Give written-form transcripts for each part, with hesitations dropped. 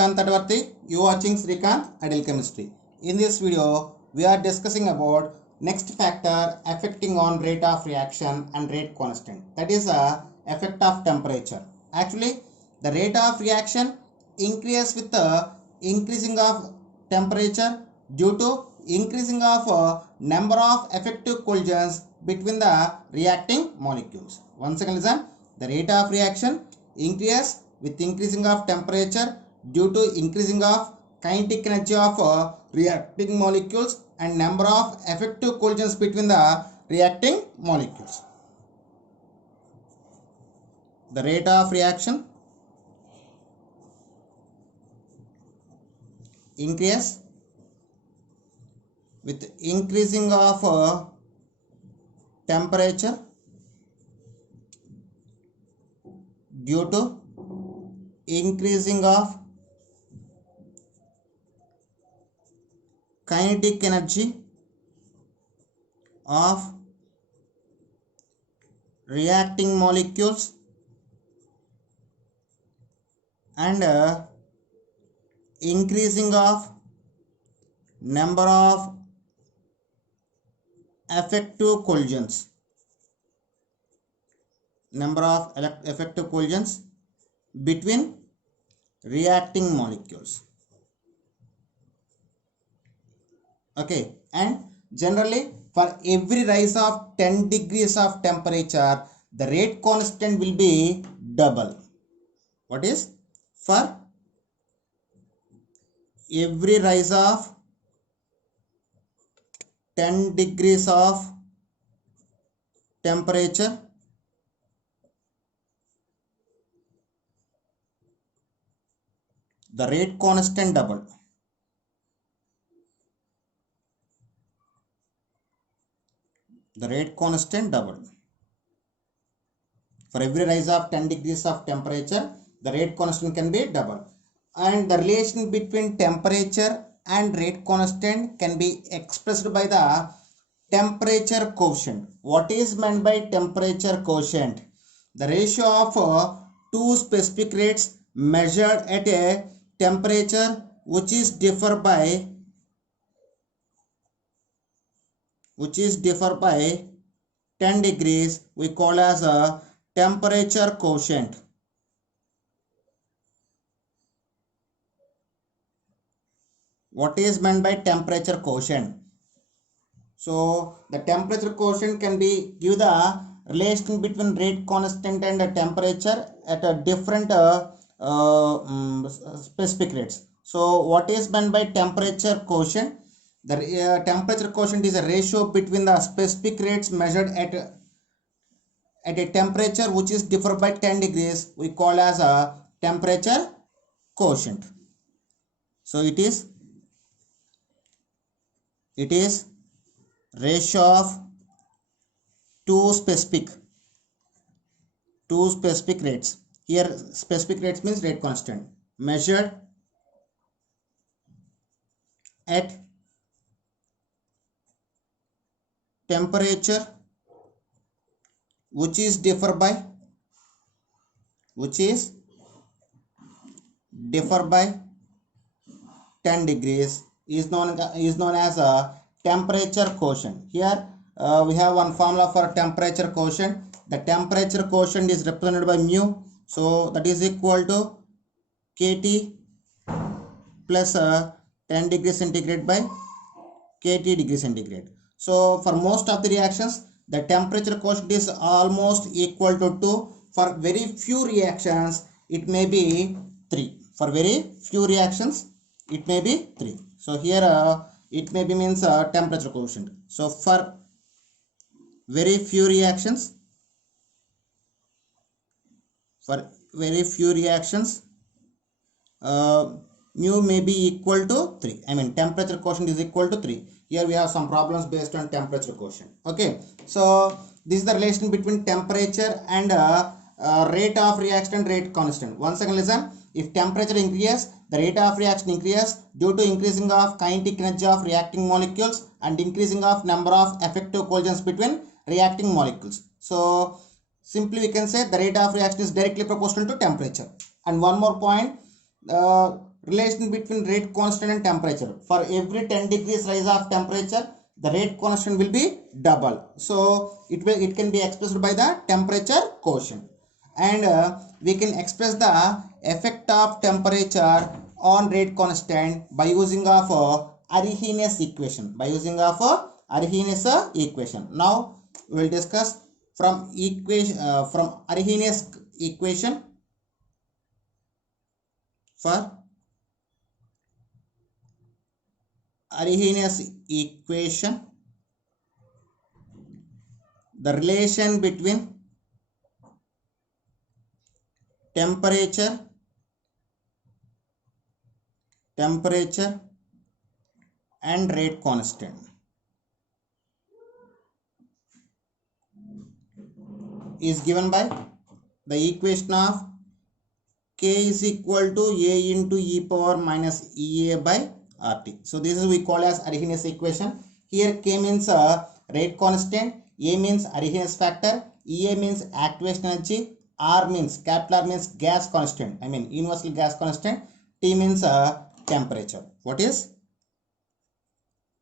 Srikanth Tatavarthi. You watching Srikanth Ideal Chemistry. In this video, we are discussing about next factor affecting on rate of reaction and rate constant. That is a effect of temperature. Actually, the rate of reaction increases with the increasing of temperature due to increasing of number of effective collisions between the reacting molecules. Once again listen, the rate of reaction increases with increasing of temperature due to increasing of kinetic energy of reacting molecules and number of effective collisions between the reacting molecules. The rate of reaction increases with increasing of temperature due to increasing of kinetic energy of reacting molecules and increasing of number of effective collisions. Number of effective collisions between reacting molecules. Okay, and generally for every rise of 10 degrees of temperature, the rate constant will be double. What is? For every rise of 10 degrees of temperature, the rate constant double. The rate constant double. For every rise of 10 degrees of temperature, the rate constant can be double. And the relation between temperature and rate constant can be expressed by the temperature quotient. What is meant by temperature quotient? The ratio of two specific rates measured at a temperature which is differ by 10 degrees we call as a temperature quotient. What is meant by temperature quotient? So the temperature quotient can be give the relation between rate constant and the temperature at a different specific rates. So what is meant by temperature quotient? The temperature quotient is a ratio between the specific rates measured at a temperature which is differ by 10 degrees we call as a temperature quotient. So it is ratio of two specific rates. Here specific rates means rate constant measured at temperature which is differ by 10 degrees is known as a temperature quotient. Here we have one formula for temperature quotient. The temperature quotient is represented by mu, so that is equal to kT plus 10 degrees centigrade by kT degree centigrade. So for most of the reactions, the temperature quotient is almost equal to 2. For very few reactions, it may be 3. For very few reactions, it may be 3. So here it may be means temperature quotient. So for very few reactions, mu may be equal to 3. I mean temperature quotient is equal to 3. Here we have some problems based on temperature quotient. Okay, so this is the relation between temperature and rate of reaction and rate constant. Once again listen, if temperature increases, the rate of reaction increases due to increasing of kinetic energy of reacting molecules and increasing of number of effective collisions between reacting molecules. So simply we can say the rate of reaction is directly proportional to temperature. And one more point, relation between rate constant and temperature. For every 10 degrees rise of temperature, the rate constant will be double. So it can be expressed by the temperature quotient. And we can express the effect of temperature on rate constant by using of Arrhenius equation. Now we will discuss from Arrhenius equation. For Arrhenius equation, the relation between temperature and rate constant is given by the equation of K is equal to A into e power minus EA by RT. So this is we call as Arrhenius equation. Here K means rate constant, A means Arrhenius factor, EA means activation energy, capital R means gas constant, universal gas constant, T means temperature. What is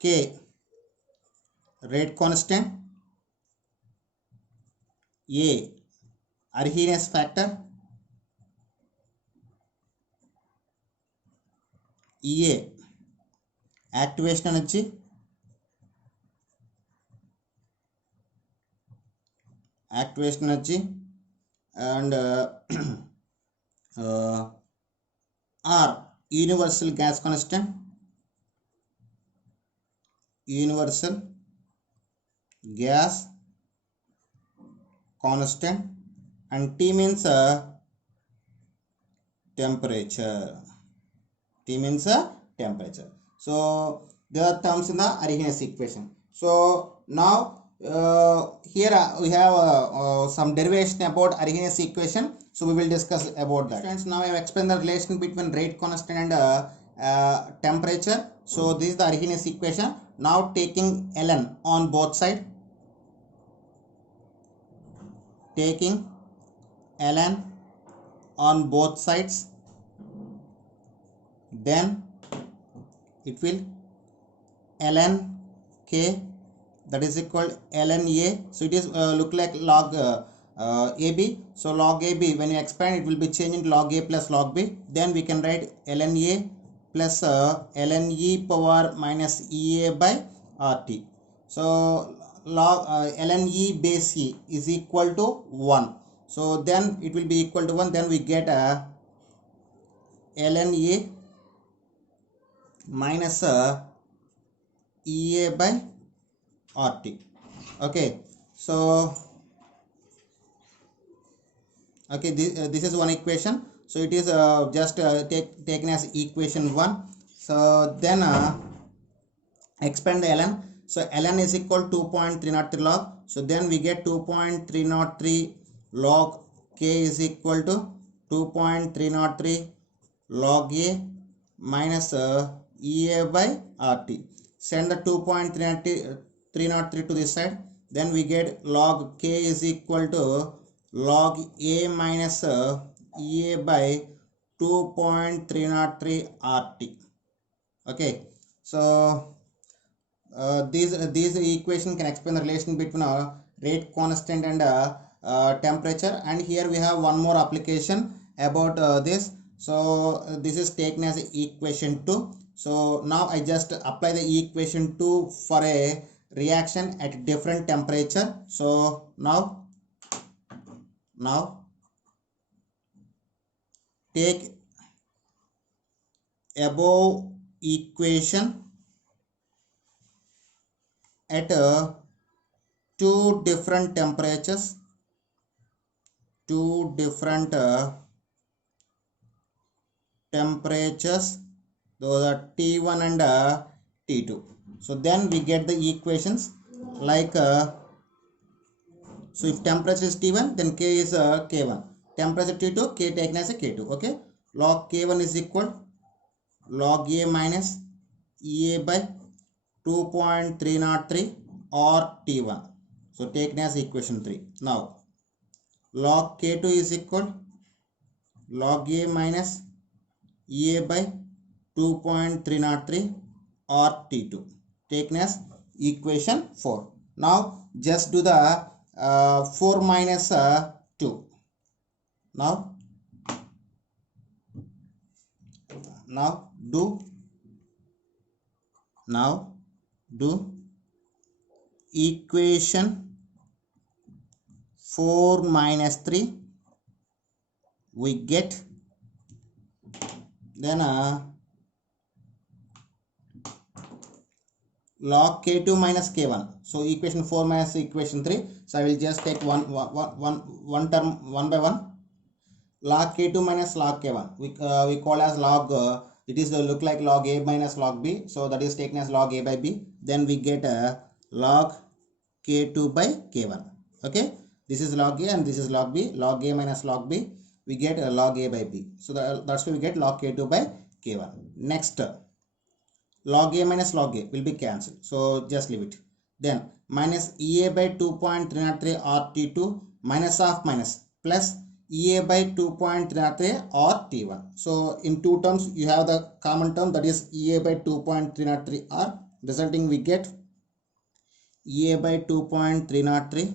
K? Rate constant, A Arrhenius factor, EA activation energy, and R universal gas constant, and T means temperature. So there are terms in the Arrhenius equation. So now here we have some derivation about Arrhenius equation. So we will discuss about that. Friends, now I have explained the relation between rate constant and temperature. So this is the Arrhenius equation. Now taking ln on both sides, then it will ln k, that is equal ln a. So it is look like log ab. So log ab, when you expand, it will be changed into log a plus log b. Then we can write ln a plus ln e power minus ea by rt. So log ln e base e is equal to 1. So then it will be equal to 1. Then we get ln a minus ea by rt. Okay, so this is one equation. So it is just taken as equation 1. So then expand the ln. So ln is equal to 2.303 log. So then we get 2.303 log k is equal to 2.303 log a minus ea by rt. Send the 2.303 to this side. Then we get log k is equal to log a minus ea by 2.303 rt. Okay, so these equation can explain the relation between rate constant and temperature. And here we have one more application about this. So this is taken as equation 2. So now I just apply the equation 2 for a reaction at different temperature. So now take above equation at two different temperatures, those are T1 and T2. So then we get the equations like so if temperature is T1, then K is K1. Temperature T2, K taken as a K2. Okay, log K1 is equal log A minus EA by 2.303 or T1. So taken as equation 3. Now log K2 is equal log A minus EA by 2.303 or T2 taken as equation 4. Now just do the 4 minus 2. Now do equation 4 minus 3, we get then log k2 minus k1. So equation 4 minus equation 3. So I will just take one term one by one. Log k2 minus log k1 we call as log it is look like log a minus log b, so that is taken as log a by b. Then we get log k2 by k1. Okay, this is log a and this is log b. Log a minus log b, we get log a by b, so that's why we get log k2 by k1. Next, log a minus log a will be cancelled, so just leave it. Then minus ea by 2.303 or t2 minus of minus plus ea by 2.303 or t1. So in two terms you have the common term, that is ea by 2.303 r, resulting we get ea by 2.303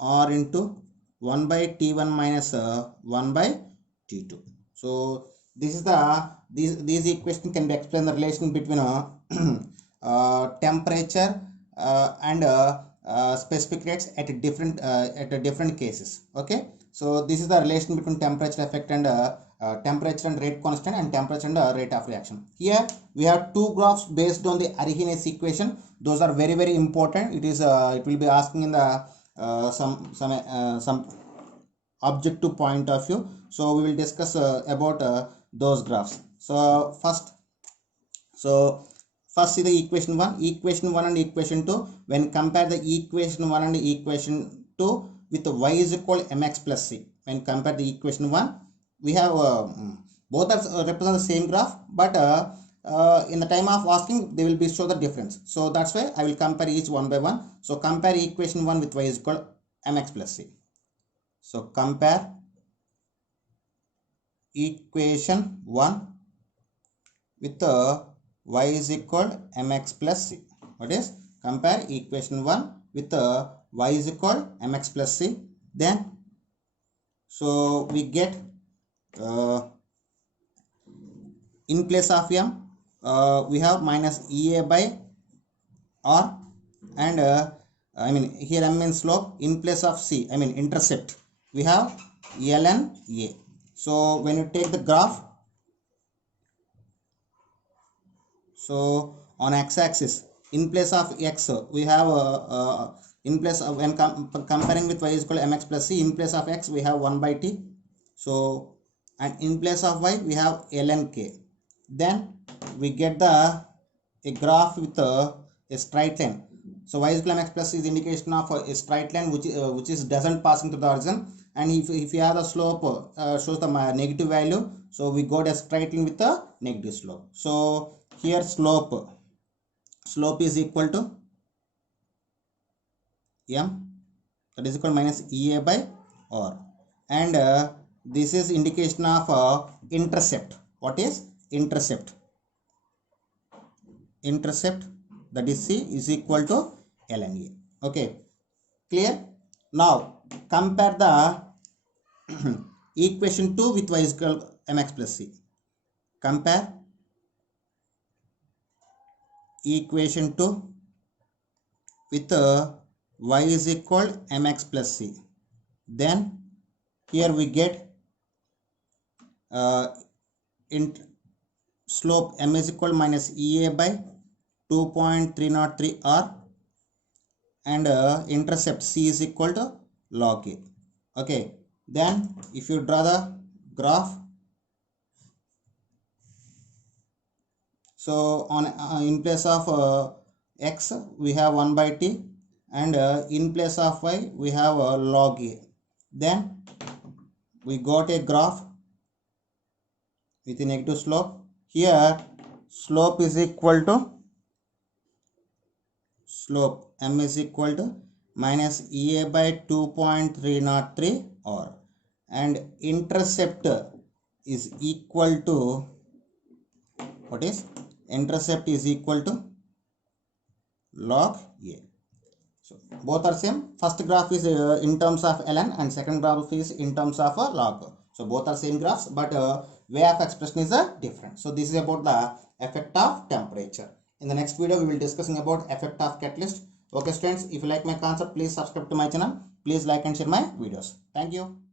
r into 1 by t1 minus 1 by t2. So this is the these equation can be explained the relation between temperature and specific rates at different cases. Okay, so this is the relation between temperature effect and temperature and rate constant and temperature and rate of reaction. Here we have two graphs based on the Arrhenius equation. Those are very very important. It is it will be asking in the some objective point of view. So we will discuss about those graphs. So first see the equation 1 and equation 2. When compare the equation 1 and equation 2 with y is equal mx plus c, when compare the equation 1, we have both are represent the same graph, but in the time of asking they will be show the difference. So that's why I will compare each one by one. So compare equation 1 with y is equal mx plus c. So compare equation 1 with y is equal mx plus c. What is? Compare equation 1 with y is equal mx plus c. Then so we get in place of m we have minus ea by r, and I mean here m means slope. In place of c, I mean intercept, we have ln a. So when you take the graph, so on x-axis in place of x we have in place of when comparing with y is equal to mx plus c, in place of x we have 1 by t. So and in place of y we have ln k. Then we get a graph with a straight line. So y is equal to mx plus c is indication of a straight line which is doesn't pass into the origin, and if you have the slope shows the negative value, so we got a straight line with a negative slope. So here slope is equal to m, that is equal to minus ea by r, and this is indication of intercept. What is intercept? Intercept, that is c, is equal to ln a. Okay, clear? Now compare the equation 2 with y is equal to mx plus c. Compare equation 2 with y is equal mx plus c. Then here we get slope m is equal minus ea by 2.303 r, and intercept c is equal to log a. Okay, then if you draw the graph, so on in place of x we have 1 by t, and in place of y we have log a. Then we got a graph with a negative slope. Here slope is equal to slope m is equal to minus ea by 2.303 r, and intercept is equal to, what is intercept is equal to log A. So both are same. First graph is in terms of ln and second graph is in terms of log. So both are same graphs, but way of expression is different. So this is about the effect of temperature. In the next video we will discussing about effect of catalyst. Okay students, if you like my concept, please subscribe to my channel. Please like and share my videos. Thank you.